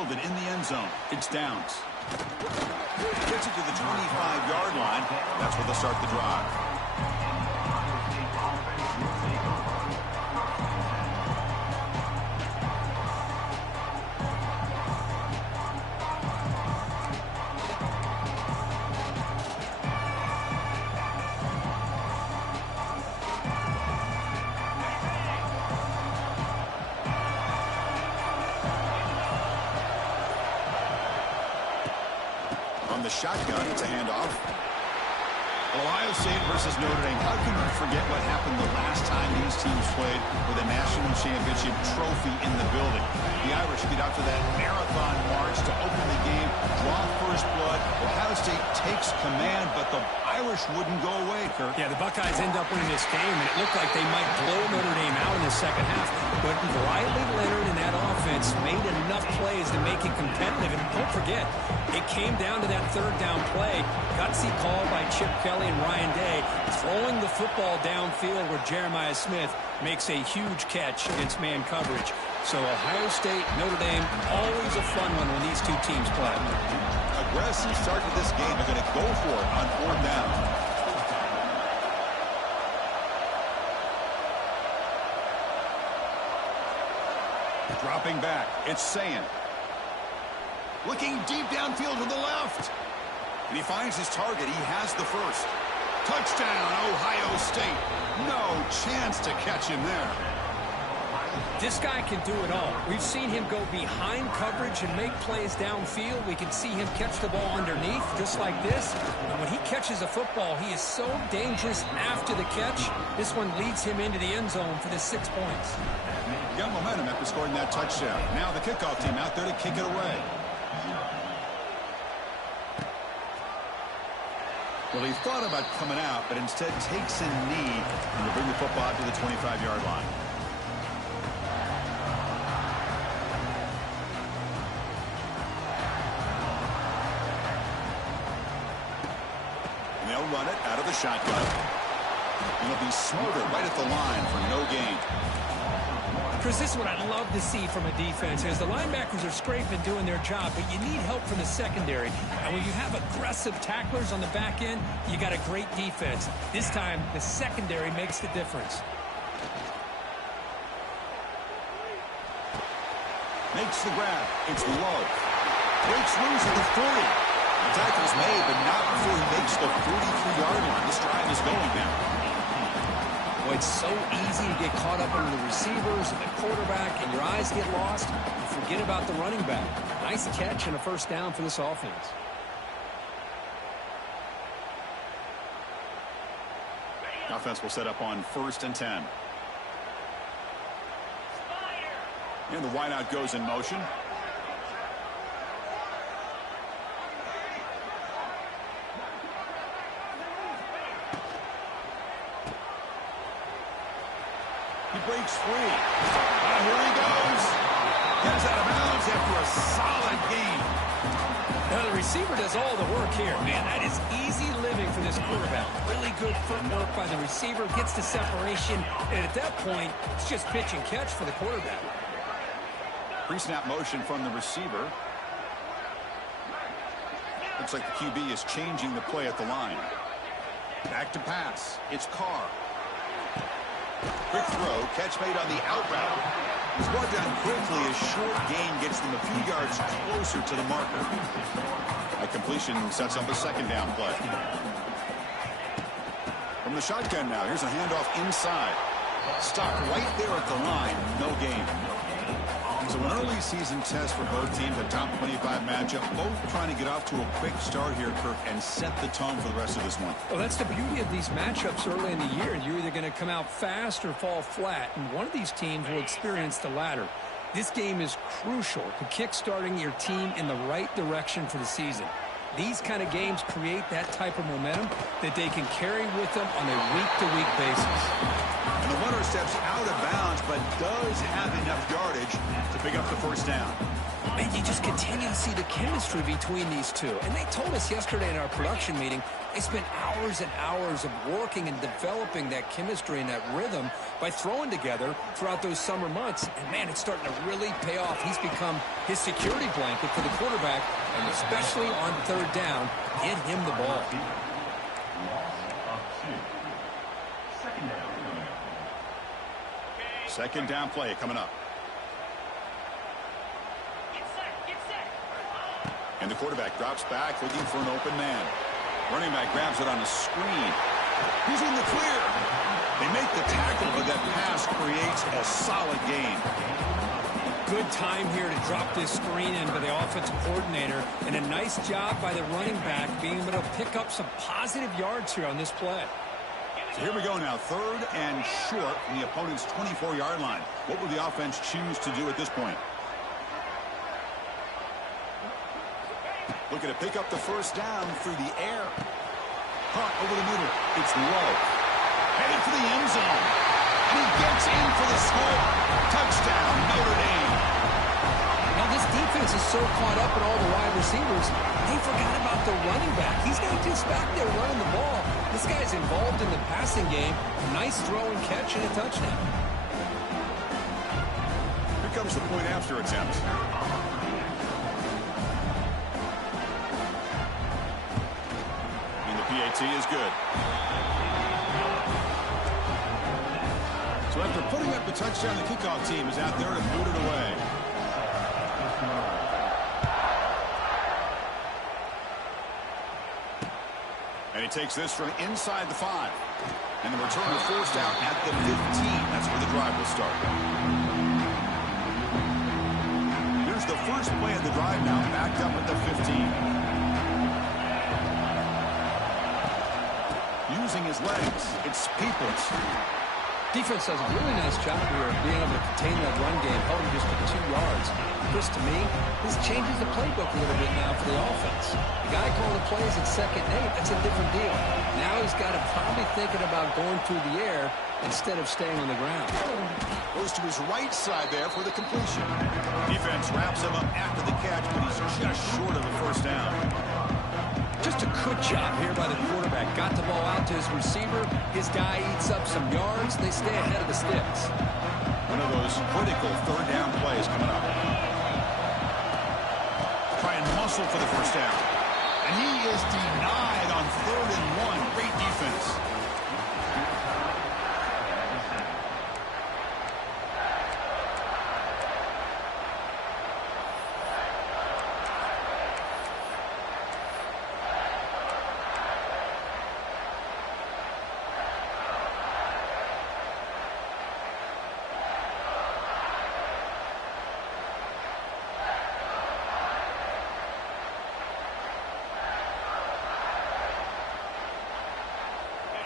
fielded in the end zone. It's downs. Gets it to the 25-yard line. That's where they'll start the drive. From the shotgun, it's a handoff. Ohio State versus Notre Dame. How can you forget what happened the last time these teams played with a national championship trophy in the building? The Irish get out to that marathon march to open the game, draw first blood. Ohio State takes command, but the Irish wouldn't go away, Kirk. Yeah, the Buckeyes end up winning this game, and it looked like they might blow Notre Dame out in the second half. But Riley Leonard and that offense made enough plays to make it competitive. And don't forget, it came down to that third down play. Gutsy call by Chip Kelly and Ryan Day, throwing the football downfield where Jeremiah Smith makes a huge catch against man coverage. So Ohio State, Notre Dame, always a fun one when these two teams play. Aggressive start to this game. They're going to go for it on fourth down. Dropping back, it's Sayin. Looking deep downfield to the left. And he finds his target. He has the first. Touchdown, Ohio State. No chance to catch him there. This guy can do it all. We've seen him go behind coverage and make plays downfield. We can see him catch the ball underneath, just like this. And when he catches a football, he is so dangerous after the catch. This one leads him into the end zone for the 6 points. Got momentum after scoring that touchdown. Now the kickoff team out there to kick it away. Well, he thought about coming out, but instead takes a knee and to bring the football out to the 25-yard line. And they'll run it out of the shotgun. And he'll be smothered right at the line for no gain. Chris, this is what I love to see from a defense is the linebackers are scraping doing their job, but you need help from the secondary. And when you have aggressive tacklers on the back end, you got a great defense. This time, the secondary makes the difference. Makes the grab. It's Love. Breaks loose at the 40. The tackle's made, but not before he makes the 43-yard line. This drive is going now. It's so easy to get caught up in the receivers and the quarterback, and your eyes get lost. You forget about the running back. Nice catch and a first down for this offense. Offense will set up on 1st and 10. And the wideout goes in motion. He breaks free. Here he goes. Gets out of bounds after a solid gain. Now the receiver does all the work here. Man, that is easy living for this quarterback. Really good footwork by the receiver. Gets the separation. And at that point, it's just pitch and catch for the quarterback. Pre-snap motion from the receiver. Looks like the QB is changing the play at the line. Back to pass. It's Carr. Quick throw, catch made on the out route. He's brought down quickly. A short gain gets them a few yards closer to the marker. A completion sets up a second down play. From the shotgun now, here's a handoff inside. Stopped right there at the line, no gain. So an early season test for both teams, a top 25 matchup, both trying to get off to a quick start here, Kirk, and set the tone for the rest of this one. Well, that's the beauty of these matchups early in the year. You're either going to come out fast or fall flat, and one of these teams will experience the latter. This game is crucial to kick-starting your team in the right direction for the season. These kind of games create that type of momentum that they can carry with them on a week-to-week basis. And the runner steps out of bounds, but does have enough yardage to pick up the first down. And you just continue to see the chemistry between these two. And they told us yesterday in our production meeting, they spent hours and hours of working and developing that chemistry and that rhythm by throwing together throughout those summer months. And, man, it's starting to really pay off. He's become his security blanket for the quarterback, and especially on third down, get him the ball. Second down play coming up. And the quarterback drops back looking for an open man. Running back grabs it on the screen. He's in the clear. They make the tackle, but that pass creates a solid gain. Good time here to drop this screen in by the offensive coordinator, and a nice job by the running back being able to pick up some positive yards here on this play. So here we go now, third and short from the opponent's 24-yard line. What will the offense choose to do at this point? Looking to pick up the first down through the air. Caught over the middle. It's low. Headed for the end zone. And he gets in for the score. Touchdown, Notre Dame. Now this defense is so caught up in all the wide receivers, they forgot about the running back. He's not just back there running the ball. This guy's involved in the passing game. Nice throw and catch and a touchdown. Here comes the point after attempt. And the PAT is good. So after putting up the touchdown, the kickoff team is out there to boot it away. And he takes this from inside the 5. And the return is forced out at the 15. That's where the drive will start. Here's the first play of the drive now, backed up at the 15. Using his legs, it's Peoples. Defense does a really nice job here of being able to contain that run game, held him just to 2 yards. Chris, to me, this changes the playbook a little bit now for the offense. The guy calling the plays at 2nd and 8, that's a different deal. Now he's got to probably thinking about going through the air instead of staying on the ground. Goes to his right side there for the completion. Defense wraps him up after the catch, but he's just short of the first down. Just a good job here by the quarterback. Got the ball out to his receiver. His guy eats up some yards. They stay ahead of the sticks. One of those critical third down plays coming up. Try and muscle for the first down. And he is denied on 3rd and 1. Great defense.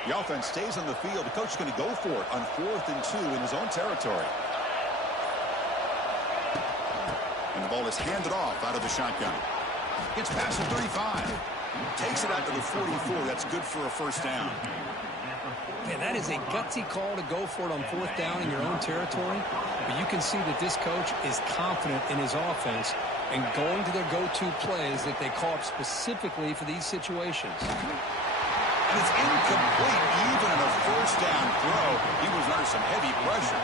The offense stays on the field. The coach is going to go for it on 4th and 2 in his own territory. And the ball is handed off out of the shotgun. Gets past the 35. Takes it out to the 44. That's good for a first down. Man, that is a gutsy call to go for it on 4th down in your own territory. But you can see that this coach is confident in his offense and going to their go-to plays that they call up specifically for these situations. And it's incomplete. Even in a first down throw, he was under some heavy pressure.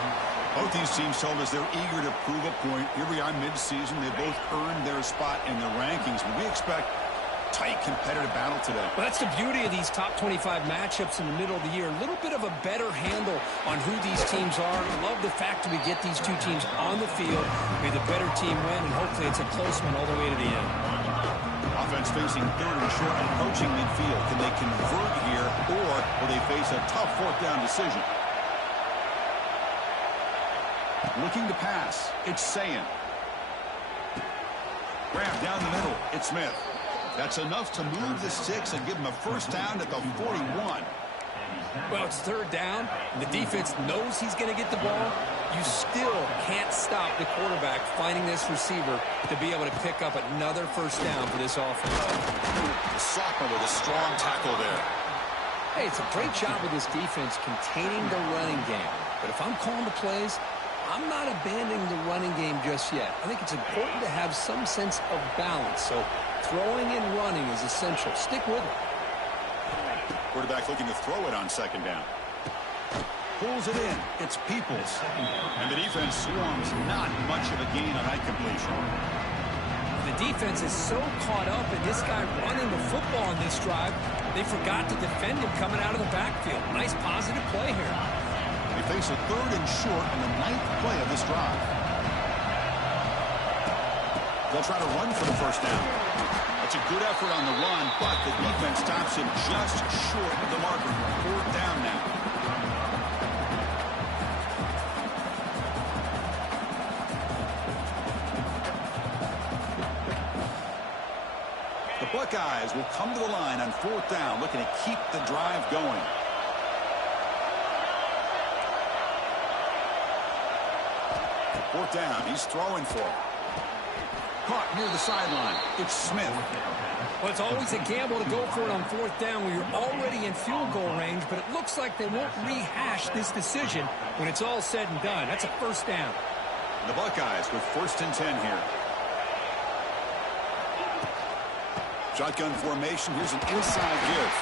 Both these teams told us they're eager to prove a point. Here we are mid-season. They both earned their spot in the rankings. But we expect tight competitive battle today. Well, that's the beauty of these top 25 matchups in the middle of the year. A little bit of a better handle on who these teams are. I love the fact that we get these two teams on the field. May the better team win, and hopefully it's a close one all the way to the end. Offense facing 3rd and short, approaching midfield. Can they convert here, or will they face a tough 4th down decision? Looking to pass. It's Sayin. Grab down the middle. It's Smith. That's enough to move the sticks and give him a first down at the 41. Well, it's 3rd down. The defense knows he's going to get the ball. You still can't stop the quarterback finding this receiver to be able to pick up another first down for this offense. Sophomore with a strong tackle there. Hey, it's a great job with this defense containing the running game. But if I'm calling the plays, I'm not abandoning the running game just yet. I think it's important to have some sense of balance. So throwing and running is essential. Stick with it. Quarterback looking to throw it on second down. Pulls it in. It's Peoples. And the defense swarms. Not much of a gain on that completion. The defense is so caught up in this guy running the football on this drive, they forgot to defend him coming out of the backfield. Nice positive play here. They face a 3rd and short on the 9th play of this drive. They'll try to run for the first down. That's a good effort on the run, but the defense stops him just short of the marker. 4th down now. The Buckeyes will come to the line on 4th down, looking to keep the drive going. Fourth down, he's throwing for it. Caught near the sideline. It's Smith. Well, it's always a gamble to go for it on 4th down when you're already in field goal range, but it looks like they won't rehash this decision when it's all said and done. That's a first down. The Buckeyes with 1st and 10 here. Shotgun formation. Here's an inside give.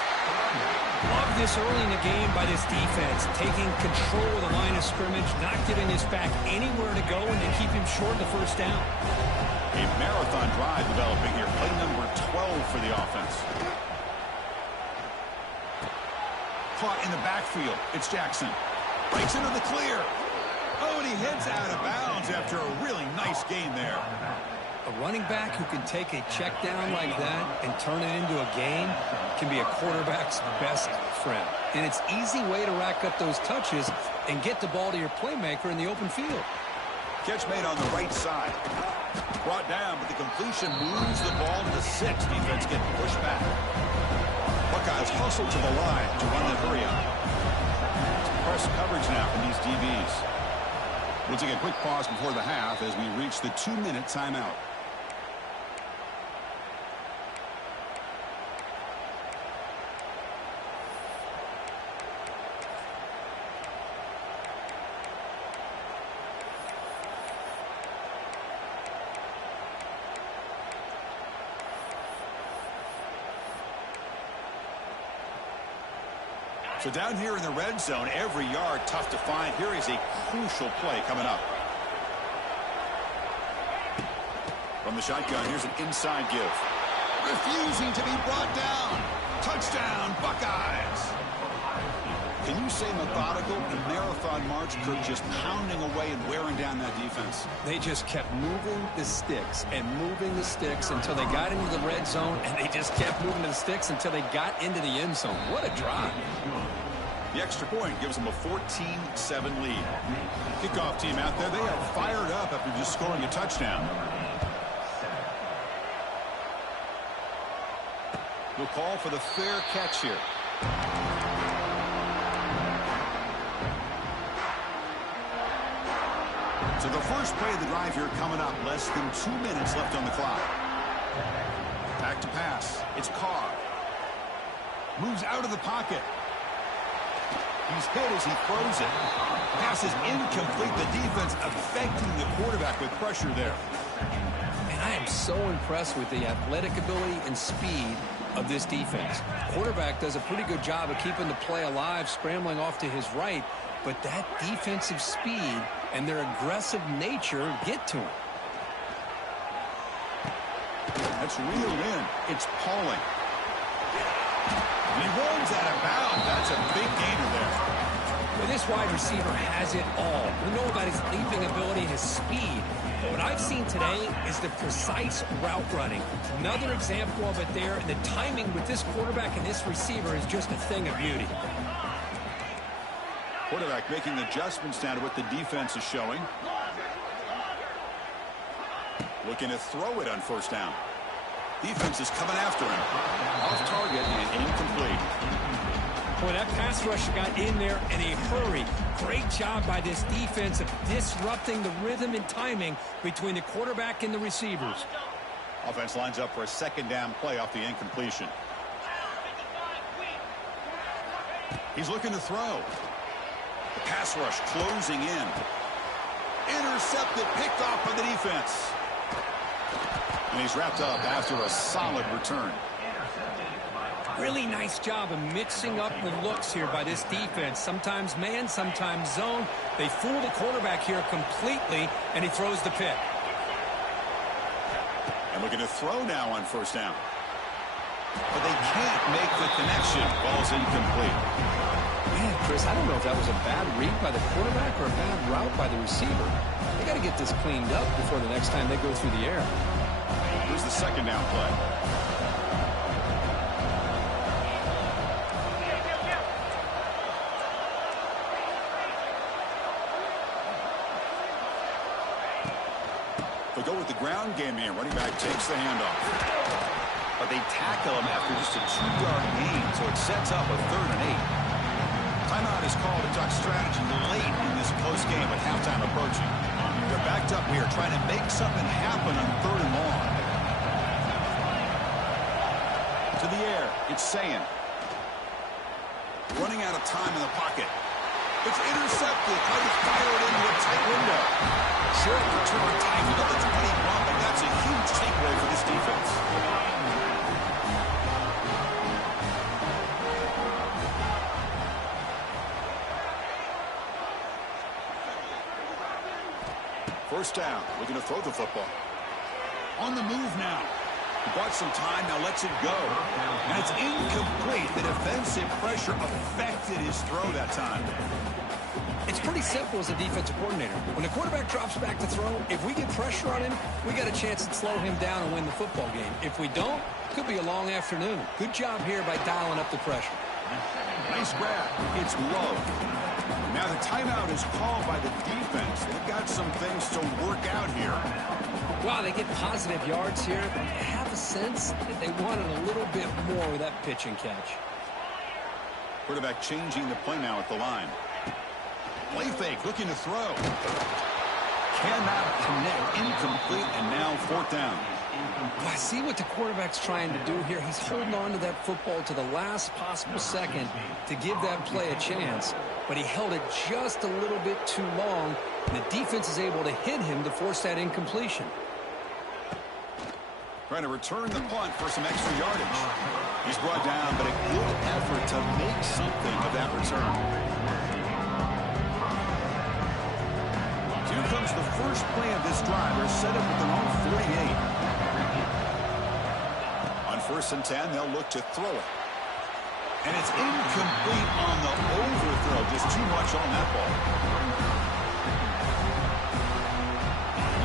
Love this early in the game by this defense, taking control of the line of scrimmage, not giving this back anywhere to go, and they keep him short of the first down. A marathon drive developing here. Play number 12 for the offense. Caught in the backfield. It's Jackson. Breaks into the clear. Oh, and he heads out of bounds after a really nice gain there. A running back who can take a check down like that and turn it into a gain can be a quarterback's best friend. And it's an easy way to rack up those touches and get the ball to your playmaker in the open field. Catch made on the right side. Brought down, but the completion moves the ball to the 6. Defense getting pushed back. Buckeyes hustle to the line to run the hurry up. Press coverage now from these DBs. We'll take a quick pause before the half as we reach the 2-minute timeout. So down here in the red zone, every yard tough to find. Here is a crucial play coming up. From the shotgun, here's an inside give. Refusing to be brought down. Touchdown, Buckeyes. Can you say methodical? The marathon march, Kirk, just pounding away and wearing down that defense. They just kept moving the sticks and moving the sticks until they got into the red zone, and they just kept moving the sticks until they got into the end zone. What a drive. The extra point gives them a 14-7 lead. Kickoff team out there, they are fired up after just scoring a touchdown. We'll call for the fair catch here. So the first play of the drive here coming up. Less than 2 minutes left on the clock. Back to pass. It's Carr. Moves out of the pocket. He's hit as he throws it. Pass is incomplete. The defense affecting the quarterback with pressure there. And I am so impressed with the athletic ability and speed of this defense. Quarterback does a pretty good job of keeping the play alive, scrambling off to his right, but that defensive speed and their aggressive nature get to him. That's reeled in. It's Pauling. And he runs out of bounds. That's a big gainer there. Well, this wide receiver has it all. We know about his leaping ability and his speed. What I've seen today is the precise route running. Another example of it there, and the timing with this quarterback and this receiver is just a thing of beauty. Quarterback making adjustments down to what the defense is showing. Looking to throw it on first down. Defense is coming after him. Off target and incomplete. Boy, that pass rusher got in there in a hurry. Great job by this defense of disrupting the rhythm and timing between the quarterback and the receivers. Offense lines up for a second down play off the incompletion. He's looking to throw. The pass rush closing in. Intercepted, picked off by the defense. And he's wrapped up after a solid return. Really nice job of mixing up the looks here by this defense. Sometimes man, sometimes zone. They fool the quarterback here completely, and he throws the pick. And looking to throw now on first down. But they can't make the connection. Ball's incomplete. Man, Chris, I don't know if that was a bad read by the quarterback or a bad route by the receiver. They got to get this cleaned up before the next time they go through the air. Here's the second down play. They go with the ground game here. Running back takes the handoff. But they tackle him after just a 2-yard gain, so it sets up a 3rd and 8. Timeout is called to talk strategy late in this close game with halftime approaching. They're backed up here trying to make something happen on 3rd and long. To the air, it's Sayin. Running out of time in the pocket. It's intercepted. Trying to fire it into a tight window. Short return time to the 21, but that's a huge takeaway for this defense. First down, looking to throw the football. On the move now. He bought some time, now lets it go. And it's incomplete. The defensive pressure affected his throw that time. It's pretty simple as a defensive coordinator. When the quarterback drops back to throw, if we get pressure on him, we got a chance to slow him down and win the football game. If we don't, it could be a long afternoon. Good job here by dialing up the pressure. Nice grab. It's low. Now the timeout is called by the defense. They've got some things to work out here. Wow, they get positive yards here. I have a sense that they wanted a little bit more with that pitch and catch. Quarterback changing the play now at the line. Play fake, looking to throw. Cannot connect, incomplete, and now 4th down. I see what the quarterback's trying to do here. He's holding on to that football to the last possible second to give that play a chance. But he held it just a little bit too long, and the defense is able to hit him to force that incompletion. Trying to return the punt for some extra yardage. He's brought down, but a good effort to make something of that return. Here comes the first play of this drive. They're set up with their own 48. On 1st and 10, they'll look to throw it. And it's incomplete on the overthrow. Just too much on that ball.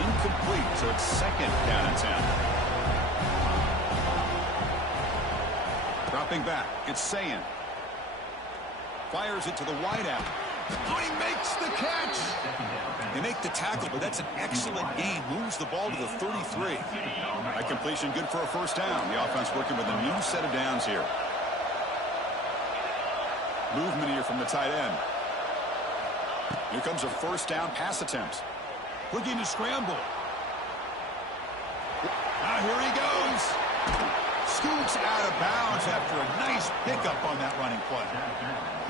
Incomplete, so it's 2nd down and 10. Dropping back, it's Sayin. Fires it to the wideout. Oh, he makes the catch. They make the tackle, but that's an excellent gain. Moves the ball to the 33. That completion good for a first down. The offense working with a new set of downs here. Movement here from the tight end. Here comes a first down pass attempt. Looking to scramble. Now here he goes. Scoots out of bounds after a nice pickup on that running play.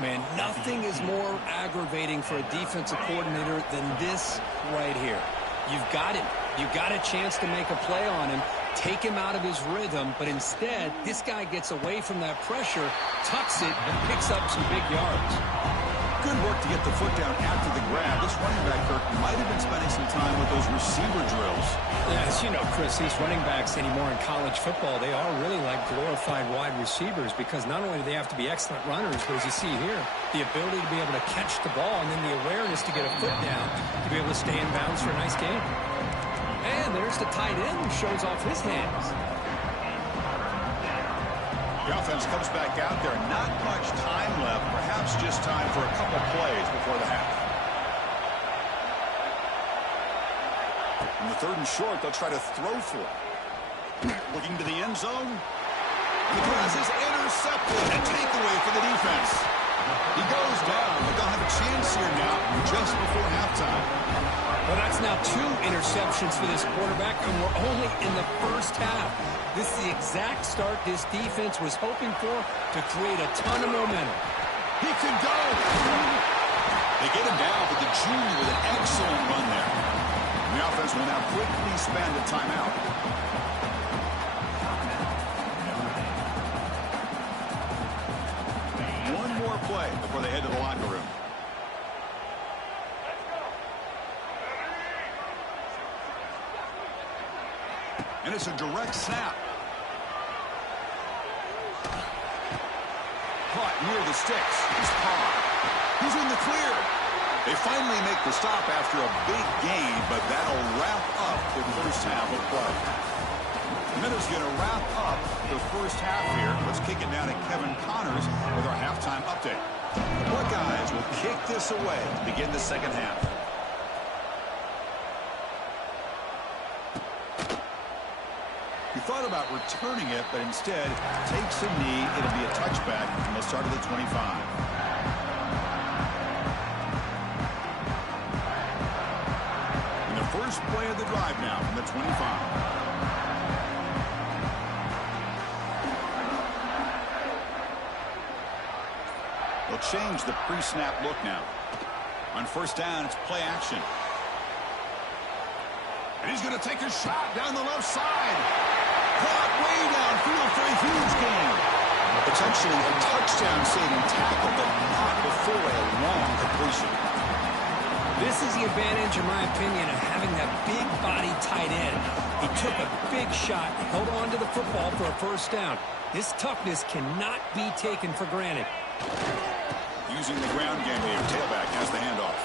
Man, nothing is more aggravating for a defensive coordinator than this right here. You've got him. You've got a chance to make a play on him, take him out of his rhythm, but instead, this guy gets away from that pressure, tucks it, and picks up some big yards. Good work to get the foot down after the grab. This running back, Kirk, might have been spending some time with those receiver drills. Yeah, as you know, Chris, these running backs anymore in college football, they are really like glorified wide receivers because not only do they have to be excellent runners, but as you see here, the ability to be able to catch the ball and then the awareness to get a foot down to be able to stay in bounds for a nice gain. And there's the tight end who shows off his hands. The offense comes back out there. Not much time left. Perhaps just time for a couple plays before the half. In the 3rd and short, they'll try to throw for it. Looking to the end zone. The pass is intercepted. A takeaway for the defense. He goes down, but they'll have a chance here now just before halftime. Well, that's now 2 interceptions for this quarterback, and we're only in the first half. This is the exact start this defense was hoping for to create a ton of momentum. He can go. They get him down, but the junior with an excellent run there. expanded timeout. One more play before they head to the locker room. And it's a direct snap. Caught near the sticks. He's caught. He's in the clear. They finally make the stop after a big gain, but that'll wrap up the first half of play. Minutes going to wrap up the first half here. Let's kick it down to Kevin Connors with our halftime update. The Buckeyes will kick this away to begin the second half. He thought about returning it, but instead takes a knee. It'll be a touchback from the start of the 25. And the first play of the drive now from the 25. They'll change the pre-snap look now. On first down, it's play action. And he's going to take a shot down the left side. Caught way downfield for a huge gain. Potentially a touchdown-saving tackle, but not before a long completion. This is the advantage, in my opinion, of having that big body tight end. He took a big shot, held on to the football for a first down. This toughness cannot be taken for granted. Using the ground game here, tailback has the handoff.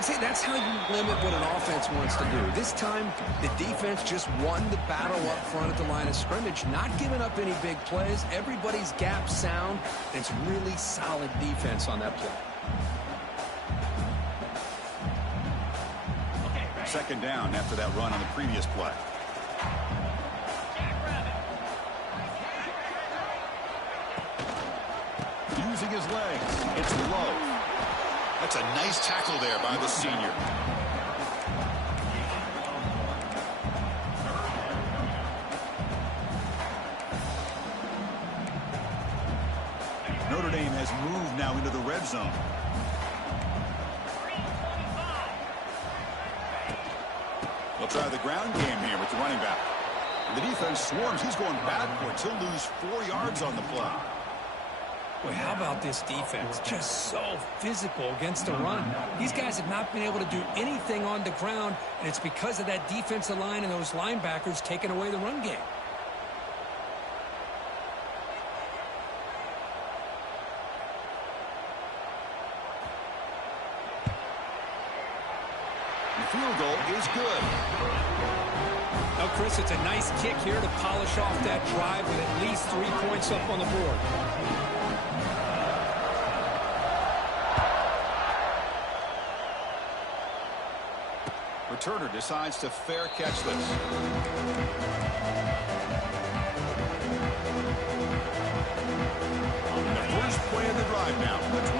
See, that's how you limit what an offense wants to do. This time, the defense just won the battle up front at the line of scrimmage, not giving up any big plays. Everybody's gap sound. It's really solid defense on that play. Second down after that run on the previous play. Using his legs. It's low. That's a nice tackle there by the senior. Notre Dame has moved now into the red zone. They'll try the ground game here with the running back. The defense swarms. He's going backwards. He'll lose 4 yards on the play. Boy, how about this defense? Just so physical against the run. These guys have not been able to do anything on the ground, and it's because of that defensive line and those linebackers taking away the run game. The field goal is good. Now, Chris, it's a nice kick here to polish off that drive with at least 3 points up on the board. Returner decides to fair catch this. And the first play of the drive now from the 25.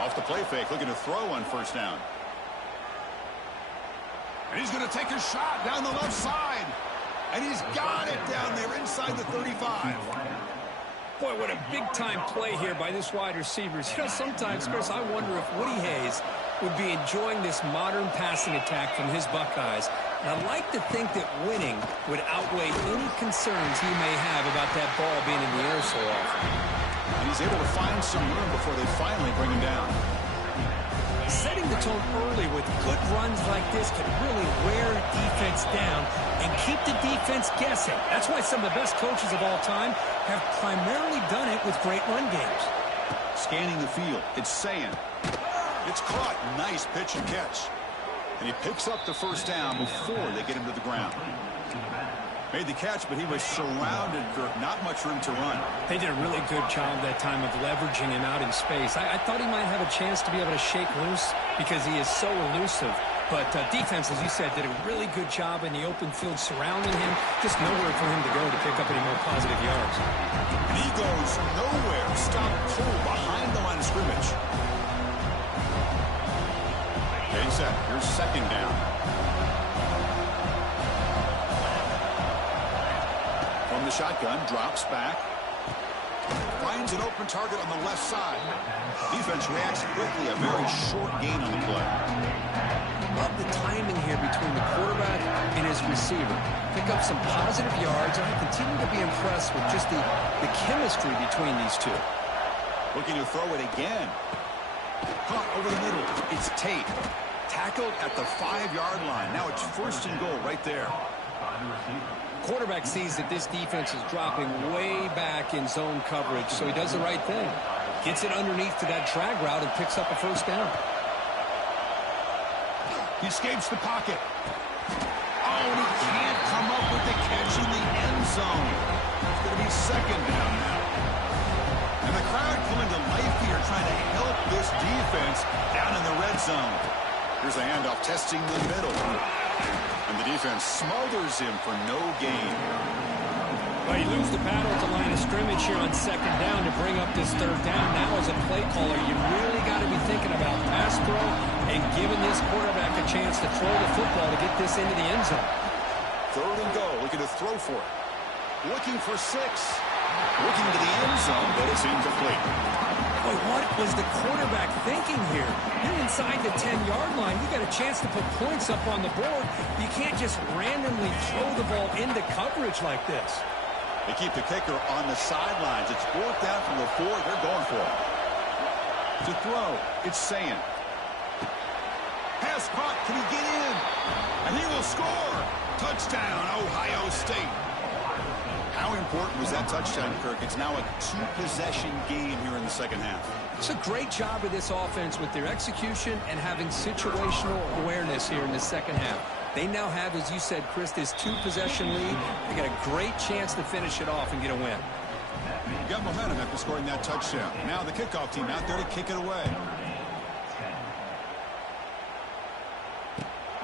Off the play fake, looking to throw on first down. And he's going to take a shot down the left side. And he's got it down there inside the 35. Boy, what a big-time play here by this wide receiver. You know, sometimes, Chris, I wonder if Woody Hayes would be enjoying this modern passing attack from his Buckeyes. And I'd like to think that winning would outweigh any concerns he may have about that ball being in the air so often. And he's able to find some room before they finally bring him down. Setting the tone early with good runs like this can really wear defense down and keep the defense guessing. That's why some of the best coaches of all time have primarily done it with great run games. Scanning the field, it's saying. It's caught. Nice pitch and catch. And he picks up the first down before they get him to the ground. Made the catch, but he was surrounded, Kirk. Not much room to run. They did a really good job that time of leveraging him out in space. I thought he might have a chance to be able to shake loose because he is so elusive. But defense, as you said, did a really good job in the open field surrounding him. Just nowhere for him to go to pick up any more positive yards. And he goes nowhere. Stop cold behind the line of scrimmage. Getting set. Here's second down. From the shotgun, drops back. finds an open target on the left side. Defense reacts quickly. A very short gain on the play. Love the timing here between the quarterback and his receiver. Pick up some positive yards, and I continue to be impressed with just the chemistry between these two. Looking to throw it again. Caught over the middle. It's Tate. Tackled at the 5-yard line. Now it's 1st and goal right there. Quarterback sees that this defense is dropping way back in zone coverage, so he does the right thing. Gets it underneath to that drag route and picks up a 1st down. He escapes the pocket. Oh, and he can't come up with the catch in the end zone. It's going to be 2nd down now. And the crowd coming to life here trying to help this defense down in the red zone. Here's a handoff testing the middle. And the defense smothers him for no gain. Well, you lose the battle at the line of scrimmage here on 2nd down to bring up this 3rd down. Now as a play caller, you really got to be thinking about pass throw and giving this quarterback a chance to throw the football to get this into the end zone. 3rd and goal. Looking to throw for it. Looking for 6. Looking to the end zone, but it's incomplete. Boy, what was the quarterback thinking here? You're inside the 10-yard line. You got a chance to put points up on the board. You can't just randomly throw the ball into coverage like this. They keep the kicker on the sidelines. It's 4th down from the 4. They're going for it. To throw, it's Sayin. Pass caught. Can he get in? And he will score. Touchdown, Ohio State. How important was that touchdown, Kirk? It's now a 2-possession game here in the 2nd half. It's a great job of this offense with their execution and having situational awareness here in the 2nd half. They now have, as you said, Chris, this 2-possession lead. They got a great chance to finish it off and get a win. Got momentum after scoring that touchdown. Now the kickoff team out there to kick it away.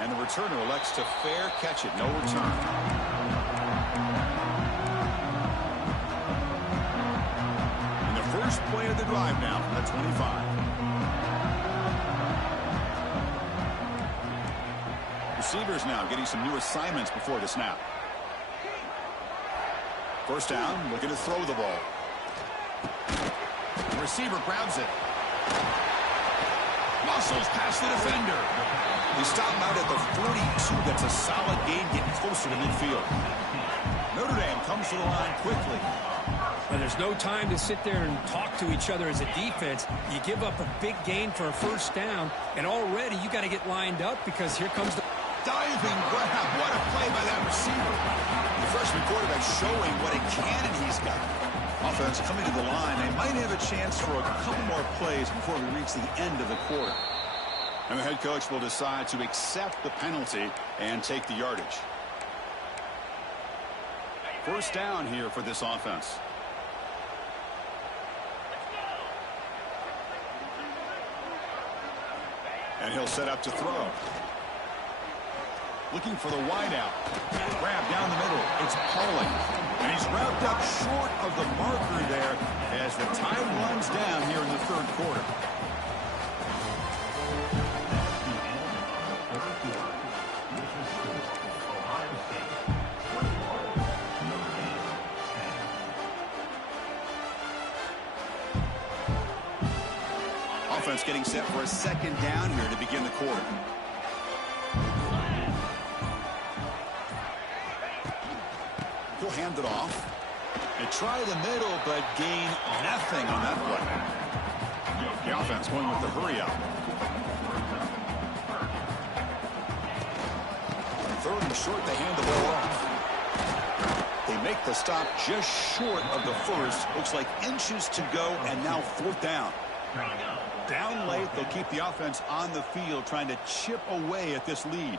And the returner elects to fair catch it. No return. First play of the drive now from the 25. Receivers now getting some new assignments before the snap. 1st down, looking to throw the ball. The receiver grabs it. Muscles past the defender. They stop him out at the 42. That's a solid gain, getting closer to midfield. Notre Dame comes to the line quickly. Well, there's no time to sit there and talk to each other as a defense. You give up a big gain for a 1st down, and already you got to get lined up because here comes the diving grab. What a play by that receiver. The freshman quarterback showing what a cannon he's got. Offense coming to the line. They might have a chance for a couple more plays before we reach the end of the quarter. And the head coach will decide to accept the penalty and take the yardage. 1st down here for this offense. And he'll set up to throw. Looking for the wideout. Grab down the middle. It's Pauling. And he's wrapped up short of the marker there as the time runs down here in the 3rd quarter. Offense getting set for a 2nd down here to begin the quarter. He'll hand it off. They try the middle, but gain nothing on that play. The offense going with the hurry up. 3rd and short, they hand the ball off. They make the stop just short of the 1st. Looks like inches to go, and now 4th down. Down late, they'll keep the offense on the field trying to chip away at this lead.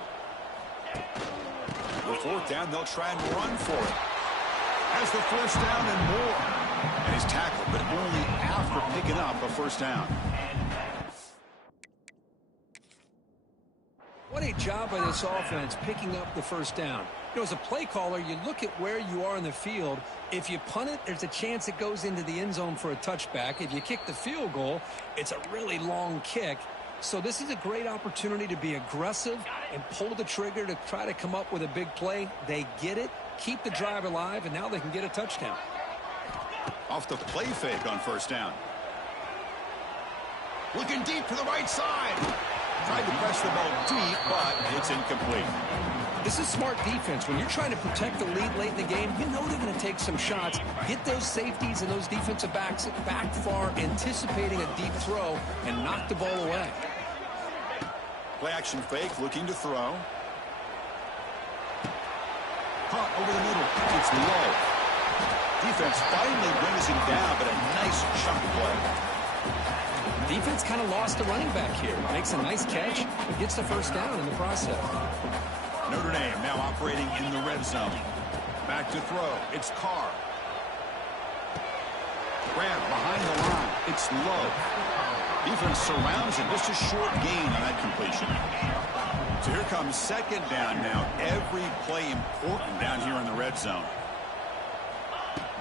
The 4th down, they'll try and run for it. Has the 1st down and more. And he's tackled, but only after picking up a 1st down. What a job by this offense picking up the 1st down. You know, as a play caller, you look at where you are in the field. If you punt it, there's a chance it goes into the end zone for a touchback. If you kick the field goal, it's a really long kick. So this is a great opportunity to be aggressive and pull the trigger to try to come up with a big play. They get it, keep the drive alive, and now they can get a touchdown. Off the play fake on first down. Looking deep to the right side. Tried to press the ball deep, but it's incomplete. This is smart defense. When you're trying to protect the lead late in the game, you know they're going to take some shots, get those safeties and those defensive backs back far, anticipating a deep throw, and knock the ball away. Play action fake, looking to throw. Caught over the middle. It's low. Defense finally brings him down, but a nice chunk play. Defense kind of lost the running back here. Makes a nice catch, but gets the first down in the process. Notre Dame now operating in the red zone. Back to throw. It's Carr. Grab behind the line. It's low. Defense surrounds him. Just a short gain on that completion. So here comes second down now. Every play important down here in the red zone.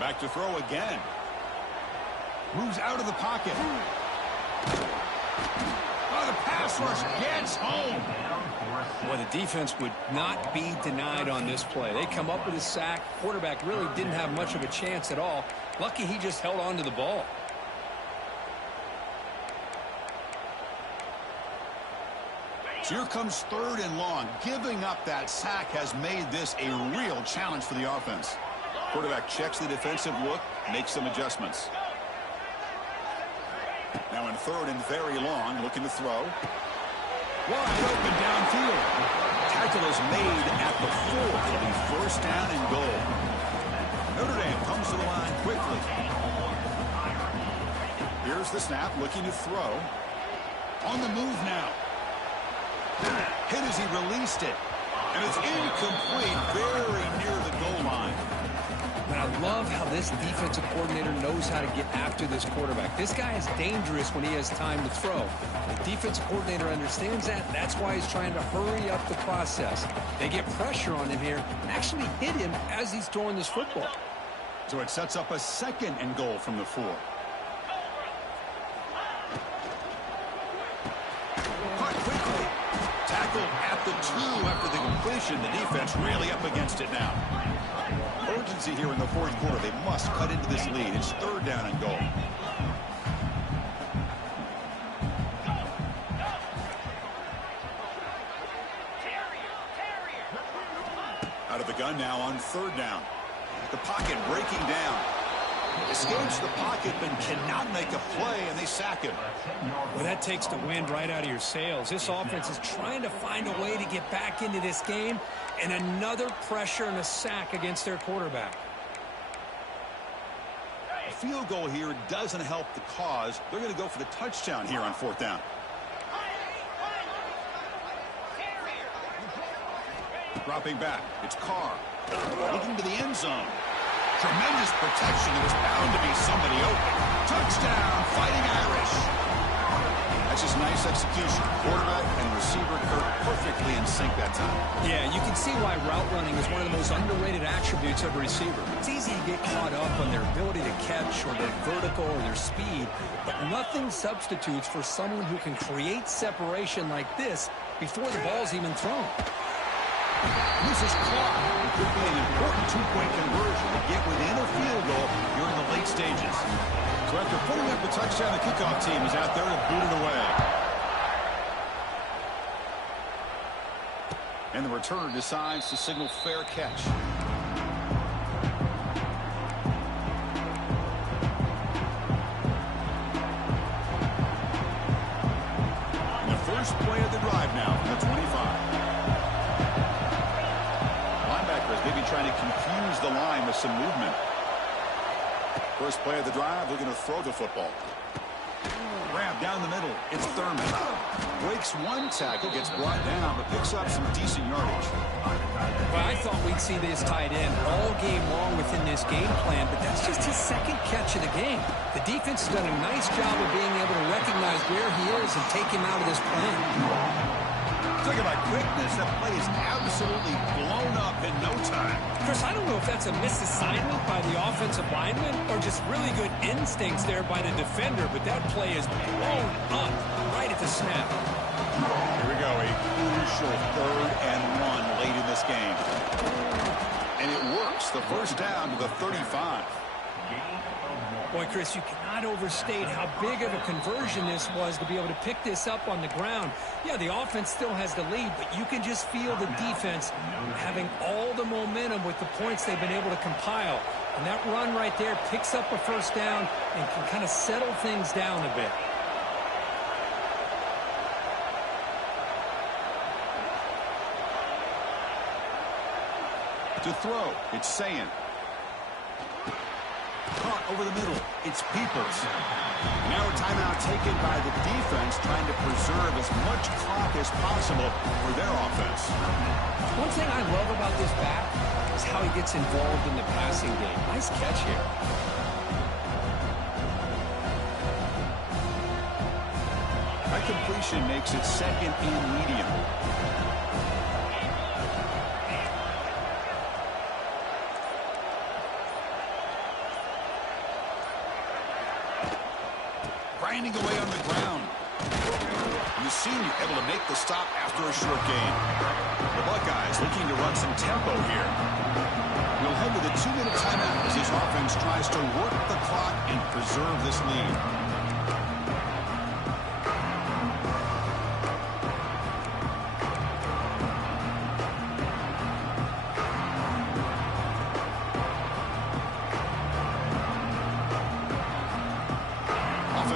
Back to throw again. Moves out of the pocket. Oh, the pass rush gets home. Well, the defense would not be denied on this play. They come up with a sack. Quarterback really didn't have much of a chance at all. Lucky he just held on to the ball. So here comes third and long. Giving up that sack has made this a real challenge for the offense. Quarterback checks the defensive look, makes some adjustments. Now in third and very long, looking to throw. Wide open downfield. Tackle is made at the 4. It'll be first down and goal. Notre Dame comes to the line quickly. Here's the snap, looking to throw. On the move now. Hit as he released it. And it's incomplete, very near the goal line. But I love how this defensive coordinator knows how to get after this quarterback. This guy is dangerous when he has time to throw. The defensive coordinator understands that. That's why he's trying to hurry up the process. They get pressure on him here and actually hit him as he's throwing this football. So it sets up a second and goal from the 4. Caught quickly. Tackled at the 2 after the completion. The defense really up against it now. Urgency here in the fourth quarter. They must cut into this lead. It's third down and goal. Out of the gun now on third down. The pocket breaking down. Escapes the pocket but cannot make a play, and they sack him. Well, that takes the wind right out of your sails. This offense is trying to find a way to get back into this game, and another pressure and a sack against their quarterback. A field goal here doesn't help the cause. They're going to go for the touchdown here on fourth down. Dropping back. It's Carr. Looking to the end zone. Tremendous protection. There was bound to be somebody open. Touchdown, Fighting Irish. That's just nice execution. Quarterback and receiver perfectly in sync that time. Yeah, you can see why route running is one of the most underrated attributes of a receiver. It's easy to get caught up on their ability to catch or their vertical or their speed, but nothing substitutes for someone who can create separation like this before the ball's even thrown. This is clock. It could be an important two-point conversion to get within a field goal here in the late stages. So after putting up the touchdown, the kickoff team is out there to boot it away. And the return decides to signal fair catch. And the first play of the drive now from the 25. Maybe trying to confuse the line with some movement. First play of the drive, looking to throw the football. Grab down the middle. It's Thurman. Breaks one tackle, gets brought down, but picks up some decent yardage. Well, I thought we'd see this tight end all game long within this game plan, but that's just his second catch of the game. The defense has done a nice job of being able to recognize where he is and take him out of this plan. Talking about quickness, that play is absolutely blown up in no time. Chris, I don't know if that's a misassignment by the offensive lineman or just really good instincts there by the defender, but that play is blown up right at the snap. Here we go, a crucial 3rd and 1 late in this game. And it works, the first down to the 35. Boy, Chris, you cannot overstate how big of a conversion this was to be able to pick this up on the ground. Yeah, the offense still has the lead, but you can just feel the defense having all the momentum with the points they've been able to compile. And that run right there picks up a first down and can kind of settle things down a bit. To throw, it's Sayin. Caught over the middle, it's Peepers. Now a timeout taken by the defense, trying to preserve as much clock as possible for their offense. One thing I love about this back is how he gets involved in the passing game. Nice catch here. That completion makes it second and medium. Grinding away on the ground. And the senior able to make the stop after a short gain. The Buckeyes looking to run some tempo here. We'll head with a 2-minute timeout as this offense tries to work the clock and preserve this lead.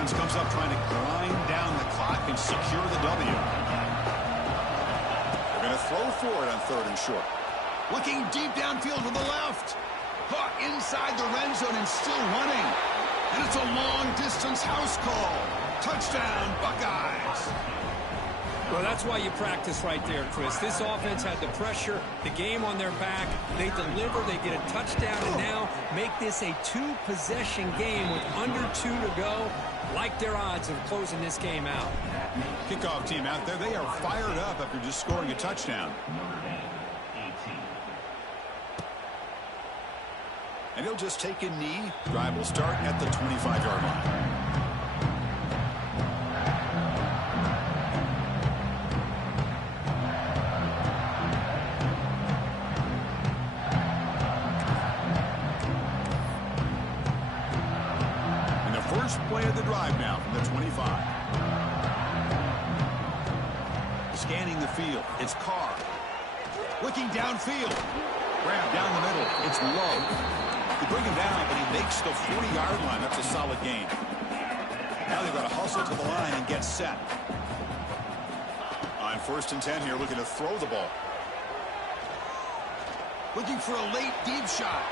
Comes up trying to grind down the clock and secure the W. They're going to throw for it on 3rd and short. Looking deep downfield to the left. Caught inside the red zone and still running. And it's a long-distance house call. Touchdown, Buckeyes. Well, that's why you practice right there, Chris. This offense had the pressure, the game on their back. They deliver, they get a touchdown, and now make this a 2-possession game with under 2 to go. Like their odds of closing this game out. Kickoff team out there, they are fired up after just scoring a touchdown. And he'll just take a knee. Drive will start at the 25-yard line. Play of the drive now from the 25. Scanning the field, it's Carr. Looking downfield. Grab down the middle, it's Lowe. They bring him down, but he makes the 40-yard line. That's a solid gain. Now they've got to hustle to the line and get set. On 1st and 10 here, looking to throw the ball. Looking for a late deep shot.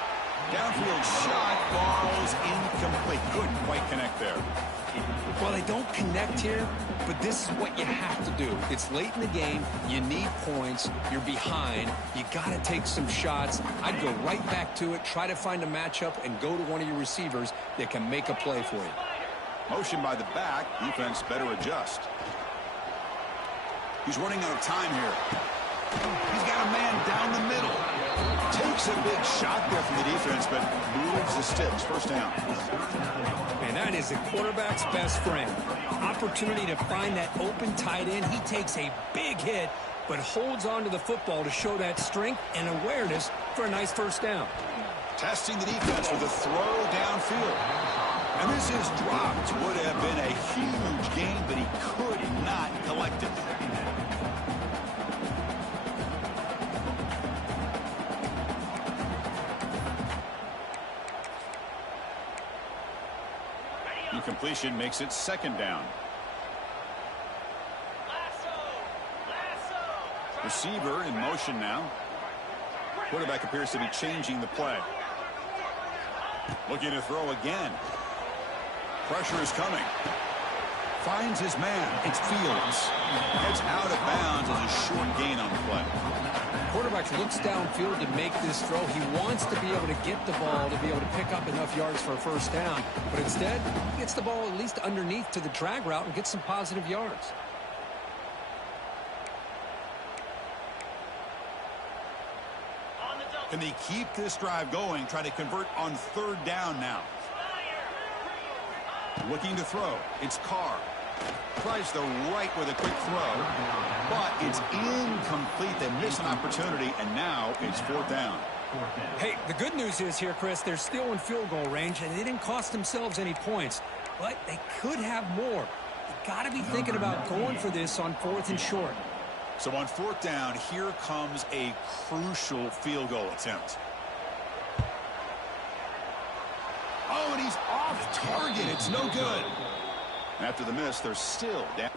Downfield shot, falls incomplete. Couldn't quite connect there. Well, they don't connect here, but this is what you have to do. It's late in the game. You need points. You're behind. You got to take some shots. I'd go right back to it, try to find a matchup, and go to one of your receivers that can make a play for you. Motion by the back. Defense better adjust. He's running out of time here. He's got a man down the middle. Takes a big shot there from the defense, but moves the sticks. First down. And that is the quarterback's best friend. Opportunity to find that open tight end. He takes a big hit, but holds on to the football to show that strength and awareness for a nice first down. Testing the defense with a throw downfield. And this is dropped. Would have been a huge gain, but he could not collect it. Incompletion makes it 2nd down. Receiver in motion now. Quarterback appears to be changing the play. Looking to throw again. Pressure is coming. Finds his man. It's Fields. Heads out of bounds as a short gain on the play. Quarterback looks downfield to make this throw. He wants to be able to get the ball to be able to pick up enough yards for a first down. But instead, he gets the ball at least underneath to the drag route and gets some positive yards. Can they keep this drive going? Try to convert on 3rd down now. Looking to throw. It's Carr. Tries the right with a quick throw, but it's incomplete. They miss an opportunity, and now it's 4th down. Hey, the good news is here, Chris, they're still in field goal range, and they didn't cost themselves any points. But they could have more. You got to be thinking about going for this on 4th and short. So on 4th down, here comes a crucial field goal attempt. Oh, and he's off target. It's no good. After the miss, they're still down.